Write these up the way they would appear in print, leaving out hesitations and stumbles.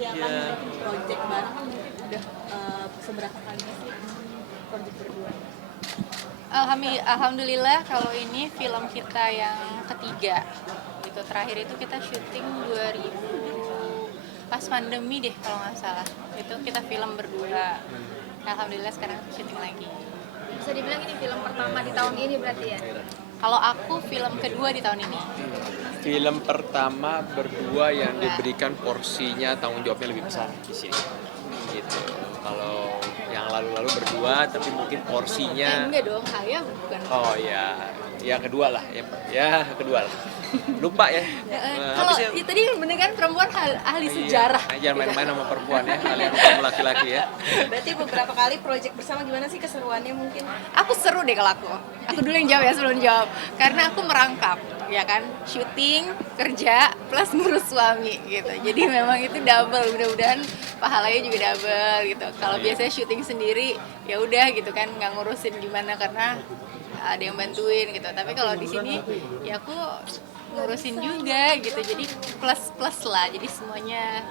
seperti apa nih Ya, project bareng kan mungkin udah seberapa kali sih project berdua? Alhamdulillah kalau ini film kita yang ketiga. Gitu. Terakhir itu kita syuting 2000 pas pandemi deh kalau nggak salah. Itu kita film berdua. Alhamdulillah sekarang syuting lagi. Bisa dibilang ini film pertama di tahun ini berarti ya? Kalau aku film kedua di tahun ini. film pertama berdua yang diberikan porsinya tanggung jawabnya lebih besar di sini. Gitu. Kalau yang lalu-lalu berdua, tapi mungkin porsinya. Enggak dong, ayah bukan. Oh ya, ya kedua lah, ya kedua lah. Lupa ya. Kalau itu tadi bener kan perempuan ahli sejarah. Jangan main-main sama perempuan ya, kalian kamu laki-laki ya. Berarti beberapa kali project bersama, gimana sih keseruannya mungkin? Aku seru deh kalau aku. Aku dulu yang jawab ya sebelum jawab. Karena aku merangkap, ya kan, syuting, kerja, plus ngurus suami gitu. Jadi memang itu double. Mudah-mudahan pahalanya juga double gitu. Kalau biasanya syuting sendiri, ya udah gitu kan, nggak ngurusin gimana karena ada yang bantuin gitu. Tapi kalau di sini ya aku ngurusin juga gitu. Jadi plus lah. Jadi semuanya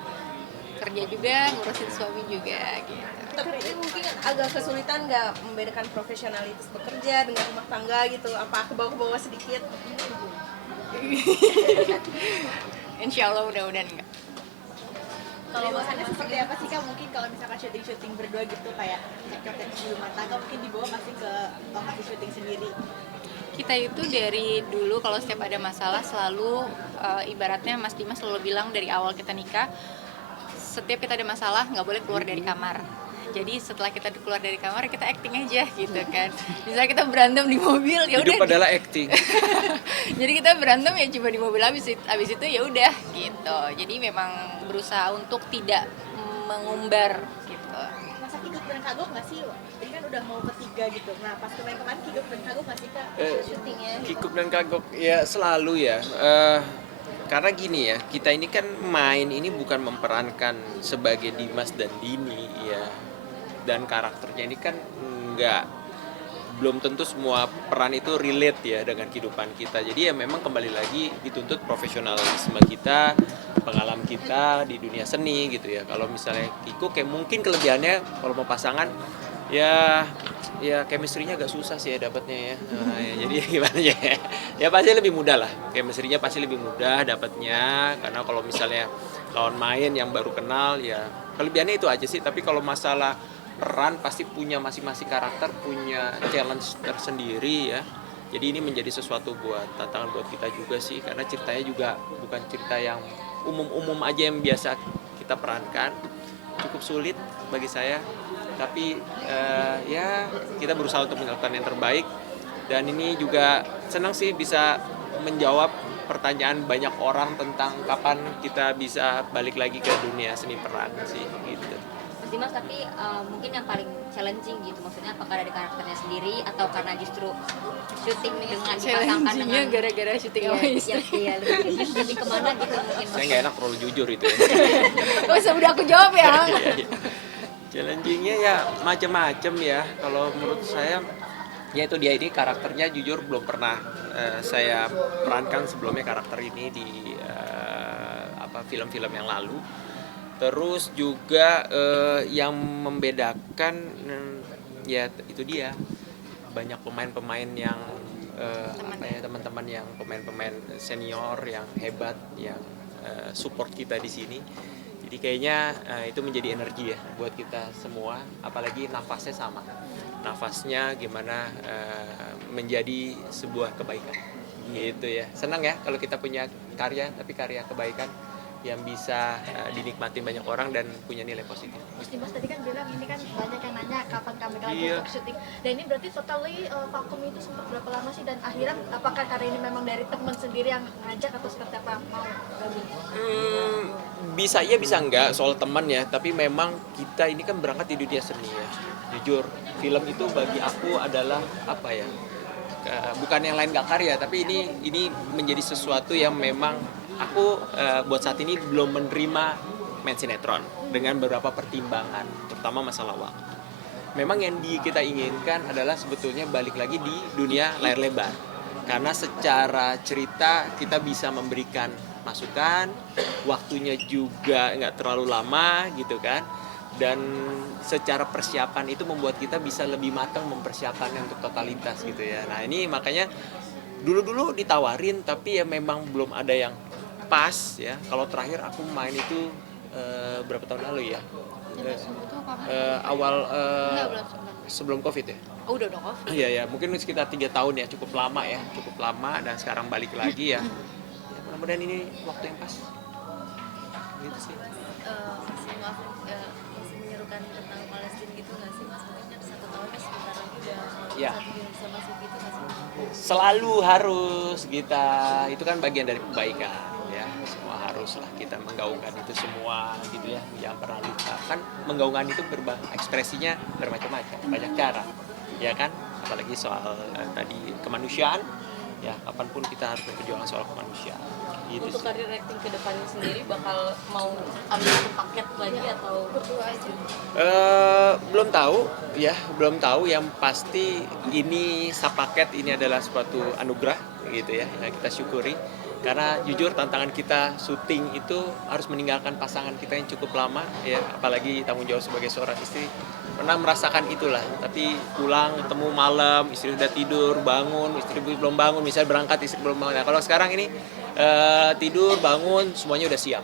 kerja juga, ngurusin suami juga gitu. Tapi mungkin agak kesulitan nggak membedakan profesionalitas bekerja dengan rumah tangga gitu? Apa ke bawah-bawah sedikit? Insya Allah mudah-mudahan enggak. Kalau bahasannya seperti apa sih Kak? Mungkin kalau misalkan syuting berdua gitu kayak cekcok di rumah tangga, mungkin dibawa masih ke lokasi syuting sendiri. Kita itu dari dulu kalau setiap ada masalah selalu ibaratnya Mas Dimas selalu bilang dari awal kita nikah, setiap kita ada masalah nggak boleh keluar dari kamar. Jadi setelah kita keluar dari kamar kita acting aja gitu kan. Misalnya kita berantem di mobil ya udah. Hidup adalah acting. Jadi kita berantem ya cuma di mobil, habis itu ya udah gitu. Jadi memang berusaha untuk tidak mengumbar gitu. Masa kikuk dan kagok nggak sih? Ini kan udah mau ketiga gitu. Nah pas kemarin kikuk dan kagok nggak sih Kak syutingnya? Kikuk dan kagok ya selalu ya. Karena gini ya, kita ini kan main ini bukan memperankan sebagai Dimas dan Dini ya. Dan karakternya ini kan belum tentu semua peran itu relate ya dengan kehidupan kita. Jadi ya memang kembali lagi dituntut profesionalisme kita, pengalaman kita di dunia seni gitu ya. Kalau misalnya Kikuk kayak mungkin kelebihannya kalau mau pasangan ya chemistry-nya agak susah sih ya dapatnya ya. Ya jadi gimana ya? Ya pasti lebih mudah lah. Chemistry-nya pasti lebih mudah dapatnya karena kalau misalnya lawan main yang baru kenal ya kelebihannya itu aja sih. Tapi kalau masalah peran pasti punya masing-masing karakter, punya challenge tersendiri ya. Jadi ini menjadi sesuatu buat tantangan buat kita juga sih karena ceritanya juga bukan cerita yang umum-umum aja yang biasa kita perankan. Cukup sulit bagi saya. Tapi ya kita berusaha untuk melakukan yang terbaik dan ini juga senang sih bisa menjawab pertanyaan banyak orang tentang kapan kita bisa balik lagi ke dunia seni peran sih gitu. Mas Dimas, tapi mungkin yang paling challenging gitu, maksudnya apakah dari karakternya sendiri atau karena justru syuting dengan dipasangkan Challenging-nya dengan gara-gara syuting sama istri. iya lebih kemana gitu mungkin Saya nggak enak terlalu jujur itu ya. Oh, udah aku jawab ya. Iya. Challenging-nya ya macam-macam ya. Kalau menurut saya ya itu dia, ini karakternya jujur belum pernah saya perankan sebelumnya karakter ini di film-film yang lalu. Terus juga yang membedakan ya itu dia banyak pemain-pemain yang teman-teman yang pemain-pemain senior yang hebat yang support kita di sini. Jadi kayaknya itu menjadi energi ya buat kita semua, apalagi nafasnya sama. Nafasnya gimana menjadi sebuah kebaikan. Gitu ya. Senang ya kalau kita punya karya, tapi karya kebaikan yang bisa dinikmati banyak orang dan punya nilai positif. Mas Dimas tadi kan bilang ini kan banyak yang nanya kapan kami lagi Iya. untuk syuting. Dan ini berarti totally vakum itu sempat berapa lama sih, dan akhirnya apakah karena ini memang dari teman sendiri yang ngajak atau seperti apa mau gabung? Bisa iya bisa enggak soal teman ya, tapi memang kita ini kan berangkat di dunia seni ya. Jujur, film itu bagi aku adalah apa ya? Bukan yang lain gak karya, tapi ini menjadi sesuatu yang memang aku buat saat ini belum menerima main sinetron dengan beberapa pertimbangan, terutama masalah waktu. Memang yang kita inginkan adalah sebetulnya balik lagi di dunia layar lebar. Karena secara cerita kita bisa memberikan masukan, waktunya juga nggak terlalu lama gitu kan, dan secara persiapan itu membuat kita bisa lebih matang mempersiapkannya untuk totalitas gitu ya. Nah ini makanya dulu ditawarin tapi ya memang belum ada yang pas ya. Kalau terakhir aku main itu berapa tahun lalu ya? Awal sebelum COVID ya. Oh, udah dong, Kov. Iya ya, mungkin sekitar 3 tahun ya, cukup lama ya, cukup lama, dan sekarang balik lagi ya. Ya mudah-mudahan ini waktu yang pas. Gitu sih. Masih maaf masih menyerukan tentang Palestina gitu nggak sih mas? Mungkin kan 1 tahun kan sebentar lagi udah Ya. satu Indonesia masuk gitu nggak sih? Selalu harus kita, itu kan bagian dari kebaikan ya, semua haruslah kita menggaungkan itu semua gitu ya, jangan pernah lupa kan menggaungkan itu ekspresinya bermacam-macam, banyak cara ya kan, apalagi soal tadi kemanusiaan ya, kapanpun kita harus berjuang soal kemanusiaan gitu Untuk sih. karir acting ke depannya sendiri bakal mau ambil ke paket lagi atau Belum tahu ya, belum tahu. Yang pasti ini sapaket ini adalah suatu anugerah gitu ya, yang kita syukuri. Karena jujur tantangan kita syuting itu harus meninggalkan pasangan kita yang cukup lama ya, apalagi tanggung jawab sebagai seorang istri. Pernah merasakan itulah, tapi pulang ketemu malam, istri udah tidur, bangun, istri belum bangun, misalnya berangkat istri belum bangun. Nah, kalau sekarang ini tidur, bangun, semuanya udah siap.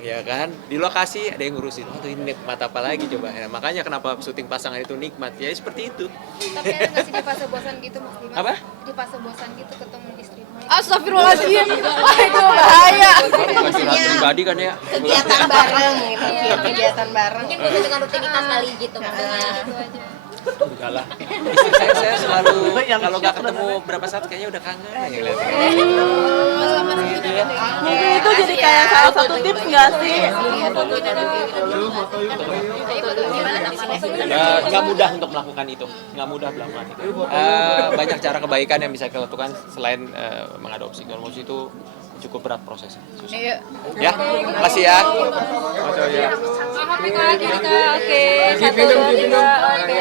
Ya kan, di lokasi ada yang ngurusin. Waduh, ini nikmat apa lagi coba ya, makanya kenapa syuting pasangan itu nikmat ya, seperti itu. Tapi ada nggak sih di fase bosan gitu Mas Dimas? Apa? Di fase bosan gitu ketemu istri? Astagfirullahaladzim. Wah, itu bahaya. Bukan curhat pribadi kan ya. Kegiatan bareng gitu, kegiatan bareng. mungkin butuh dengan rutinitas kali gitu maksudnya. Enggak lah. Istri saya selalu kalau nggak ketemu berapa saat kayaknya udah kangen aja ngeliatnya. Gitu ya. Mungkin itu jadi kayak salah satu tips nggak sih? Nggak mudah untuk melakukan itu, nggak mudah melakukan itu. Banyak cara kebaikan yang bisa kita lakukan selain mengadopsi. Kalau mau itu cukup berat prosesnya. Susah. Iya. Ya, makasih ya. Makasih ya. Oke, 1, 2, 3, oke.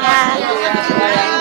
Ya.